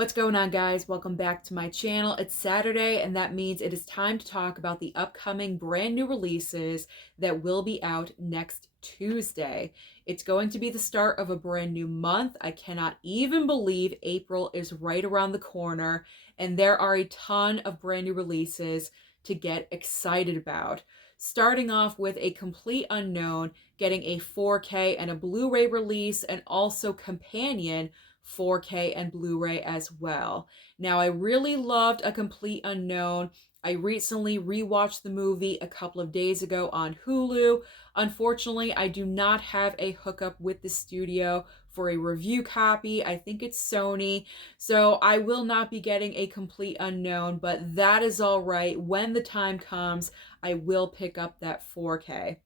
What's going on, guys? Welcome back to my channel. It's Saturday, and that means it is time to talk about the upcoming brand new releases that will be out next Tuesday. It's going to be the start of a brand new month. I cannot even believe April is right around the corner, and there are a ton of brand new releases to get excited about. Starting off with A Complete Unknown getting a 4K and a Blu-ray release, and also Companion 4K and Blu-ray as well. Now, I really loved A Complete Unknown. I recently rewatched the movie a couple of days ago on Hulu. Unfortunately, I do not have a hookup with the studio for a review copy. I think it's Sony, so I will not be getting A Complete Unknown, but that is all right. When the time comes, I will pick up that 4K.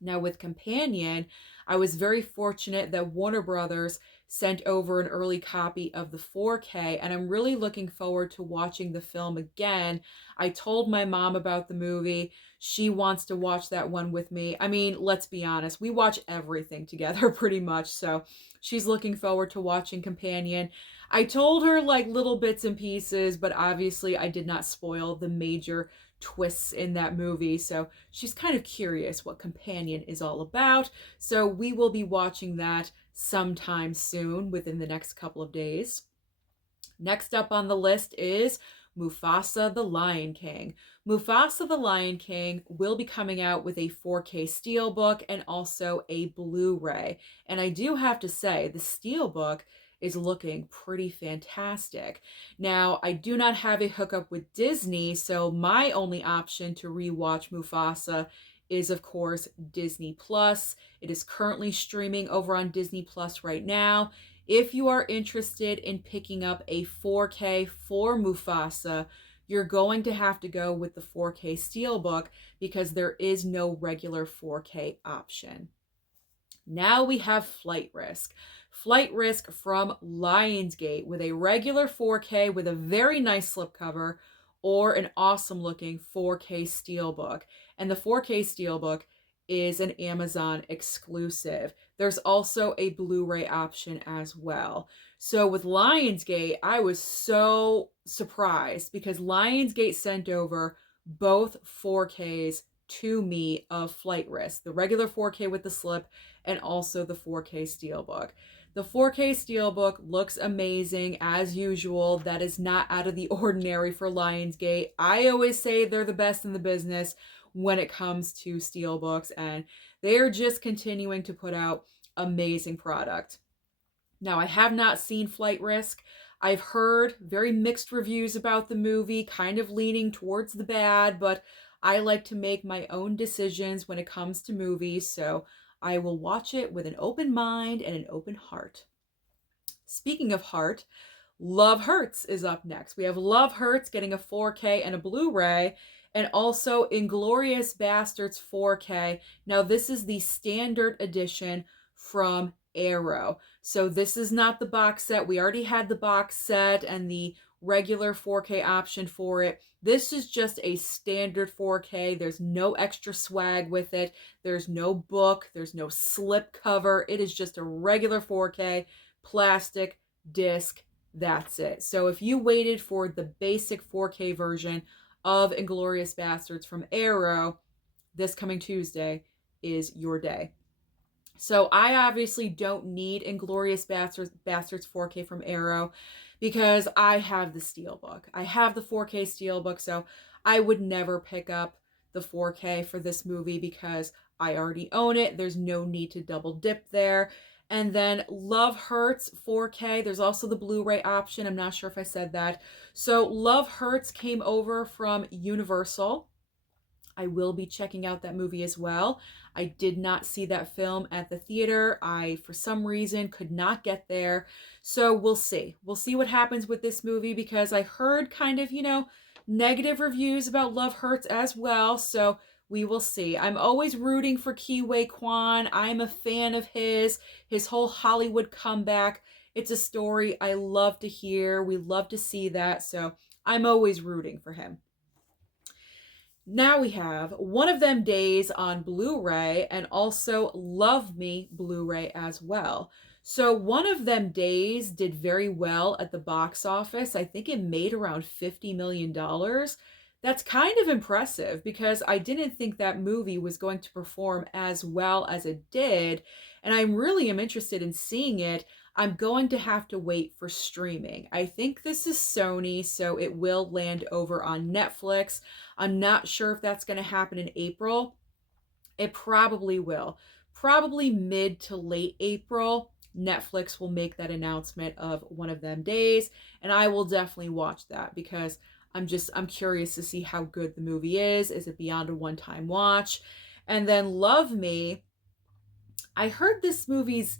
Now, with Companion, I was very fortunate that Warner Brothers sent over an early copy of the 4K, and I'm really looking forward to watching the film again. I told my mom about the movie. She wants to watch that one with me. I mean, let's be honest, we watch everything together pretty much, so she's looking forward to watching Companion. I told her like little bits and pieces, but obviously I did not spoil the major twists in that movie, so she's kind of curious what Companion is all about. So we will be watching that sometime soon, within the next couple of days. Next up on the list is Mufasa the Lion King. Mufasa the Lion King will be coming out with a 4K Steelbook and also a Blu-ray. And I do have to say, the Steelbook is looking pretty fantastic. Now, I do not have a hookup with Disney, so my only option to rewatch Mufasa is, of course, Disney Plus. It is currently streaming over on Disney Plus right now. If you are interested in picking up a 4K for Mufasa, you're going to have to go with the 4K Steelbook because there is no regular 4K option. Now we have Flight Risk. Flight Risk from Lionsgate with a regular 4K with a very nice slipcover, or an awesome looking 4K Steelbook. And the 4K Steelbook is an Amazon exclusive. There's also a Blu-ray option as well. So with Lionsgate, I was so surprised because Lionsgate sent over both 4Ks to me of Flight Risk, the regular 4K with the slip and also the 4K Steelbook. The 4K Steelbook looks amazing as usual. That is not out of the ordinary for Lionsgate. I always say they're the best in the business when it comes to Steelbooks, and they're just continuing to put out amazing product. Now, I have not seen Flight Risk. I've heard very mixed reviews about the movie, kind of leaning towards the bad, but I like to make my own decisions when it comes to movies, so I will watch it with an open mind and an open heart. Speaking of heart, Love Hurts is up next. We have Love Hurts getting a 4K and a Blu-ray, and also Inglorious Bastards 4K. Now, this is the standard edition from Arrow. So this is not the box set. We already had the box set and the regular 4K option for it. This is just a standard 4K. There's no extra swag with it. There's no book. There's no slip cover. It is just a regular 4K plastic disc. That's it. So if you waited for the basic 4K version of Inglorious Bastards from Arrow, this coming Tuesday is your day. So I obviously don't need Inglorious Bastards 4K from Arrow because I have the Steelbook. I have the 4K Steelbook, so I would never pick up the 4K for this movie because I already own it. There's no need to double dip there. And then Love Hurts 4K. There's also the Blu-ray option. I'm not sure if I said that. So Love Hurts came over from Universal. I will be checking out that movie as well. I did not see that film at the theater. I, for some reason, could not get there. So we'll see. We'll see what happens with this movie because I heard kind of, negative reviews about Love Hurts as well. So we will see. I'm always rooting for Ke Huy Quan. I'm a fan of his whole Hollywood comeback. It's a story I love to hear. We love to see that. So I'm always rooting for him. Now we have One of Them Days on Blu-ray and also Love Me Blu-ray as well. So One of Them Days did very well at the box office. I think it made around $50 million. That's kind of impressive because I didn't think that movie was going to perform as well as it did. And I really am interested in seeing it. I'm going to have to wait for streaming. I think this is Sony, so it will land over on Netflix. I'm not sure if that's going to happen in April. It probably will. Probably mid to late April, Netflix will make that announcement of One of Them Days, and I will definitely watch that because I'm curious to see how good the movie is. Is it beyond a one-time watch? And then Love Me, I heard this movie's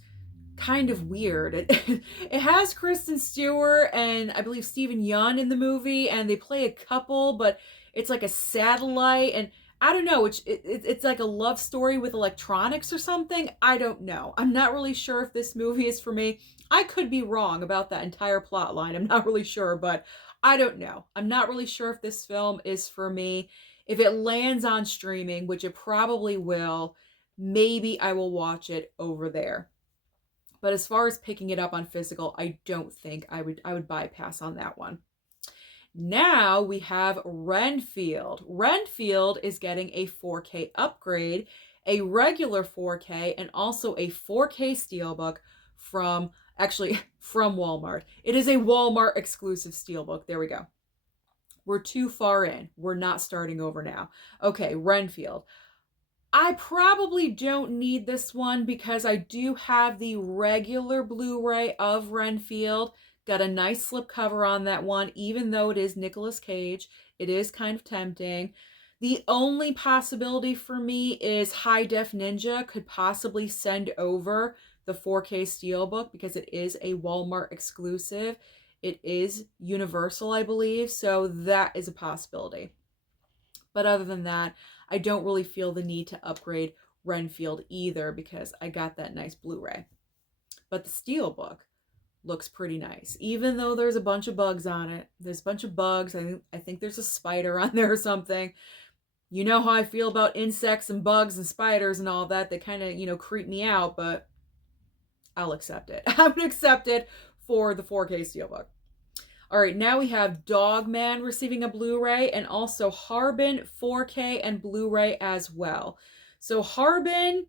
kind of weird. It has Kristen Stewart and I believe Steven Yeun in the movie, and they play a couple, but it's like a satellite, and I don't know. It's like a love story with electronics or something. I don't know. I'm not really sure if this movie is for me. I could be wrong about that entire plot line. I'm not really sure, but I don't know. I'm not really sure if this film is for me. If it lands on streaming, which it probably will, maybe I will watch it over there. But as far as picking it up on physical, I don't think I would bypass on that one. Now we have Renfield. Renfield is getting a 4K upgrade, a regular 4K, and also a 4K steelbook from Walmart. It is a Walmart exclusive steelbook. There we go. We're too far in. We're not starting over now. Okay, Renfield. I probably don't need this one because I do have the regular Blu-ray of Renfield. Got a nice slipcover on that one, even though it is Nicolas Cage. It is kind of tempting. The only possibility for me is High Def Ninja could possibly send over the 4K steelbook because it is a Walmart exclusive. It is Universal, I believe, so that is a possibility. But other than that, I don't really feel the need to upgrade Renfield either because I got that nice Blu-ray. But the steelbook looks pretty nice, even though there's a bunch of bugs on it. There's a bunch of bugs. I think there's a spider on there or something. You know how I feel about insects and bugs and spiders and all that. They kind of, creep me out, but I'll accept it. I would accept it for the 4K steelbook. All right, now we have Dogman receiving a Blu-ray and also Harbin 4K and Blu-ray as well. So Harbin,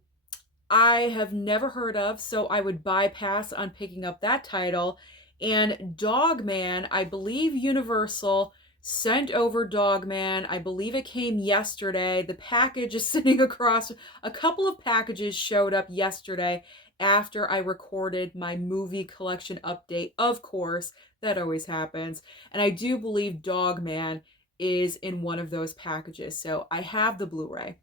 I have never heard of, so I would bypass on picking up that title. And Dogman, I believe Universal sent over Dogman. I believe it came yesterday. The package is sitting across. A couple of packages showed up yesterday after I recorded my movie collection update. Of course, that always happens. And I do believe Dogman is in one of those packages. So I have the Blu-ray.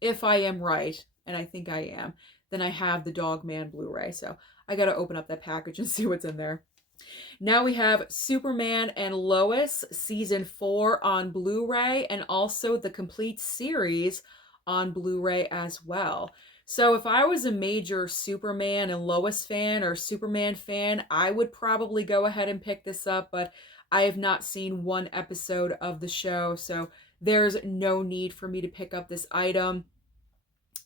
If I am right, and I think I am, then I have the Dogman Blu-ray. So I got to open up that package and see what's in there. Now we have Superman and Lois Season 4 on Blu-ray and also the complete series on Blu-ray as well. So if I was a major Superman and Lois fan or Superman fan, I would probably go ahead and pick this up, but I have not seen one episode of the show, so there's no need for me to pick up this item.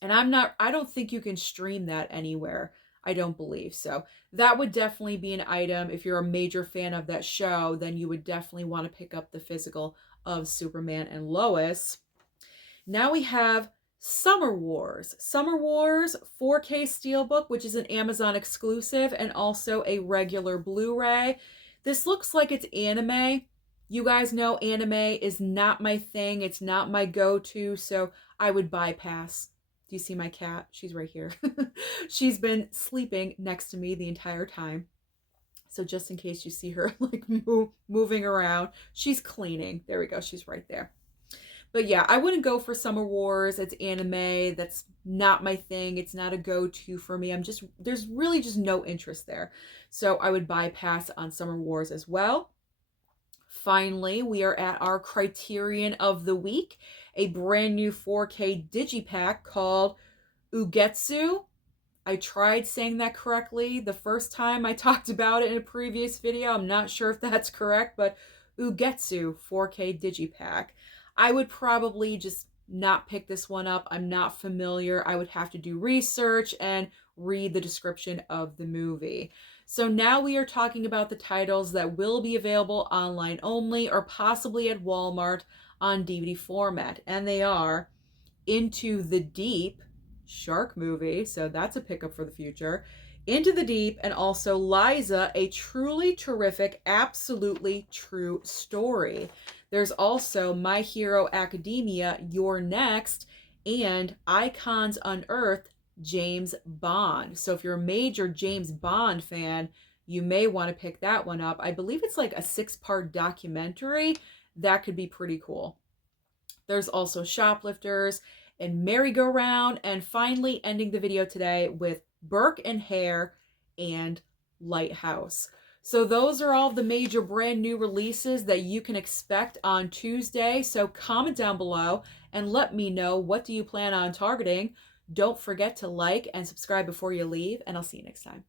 And I don't think you can stream that anywhere. I don't believe so. That would definitely be an item. If you're a major fan of that show, then you would definitely want to pick up the physical of Superman and Lois. Now we have Summer Wars. Summer Wars 4K Steelbook, which is an Amazon exclusive, and also a regular Blu-ray. This looks like it's anime. You guys know anime is not my thing. It's not my go-to, so I would bypass. Do you see my cat? She's right here. She's been sleeping next to me the entire time. So just in case you see her like moving around, she's cleaning. There we go. She's right there. But yeah, I wouldn't go for Summer Wars. It's anime. That's not my thing. It's not a go-to for me. There's really just no interest there. So I would bypass on Summer Wars as well. Finally, we are at our Criterion of the Week, a brand new 4K digipack called Ugetsu. I tried saying that correctly the first time I talked about it in a previous video. I'm not sure if that's correct, but Ugetsu 4K digipack. I would probably just not pick this one up. I'm not familiar. I would have to do research and read the description of the movie. So now we are talking about the titles that will be available online only or possibly at Walmart on DVD format. And they are Into the Deep, shark movie, so that's a pickup for the future. Into the Deep, and also Liza, a truly terrific, absolutely true story. There's also My Hero Academia, You're Next, and Icons Unearthed, James Bond. So if you're a major James Bond fan, you may want to pick that one up. I believe it's like a 6-part documentary. That could be pretty cool. There's also Shoplifters and Merry-Go-Round, and finally ending the video today with Burke and Hare and Lighthouse. So those are all the major brand new releases that you can expect on Tuesday. So comment down below and let me know, what do you plan on targeting? Don't forget to like and subscribe before you leave, and I'll see you next time.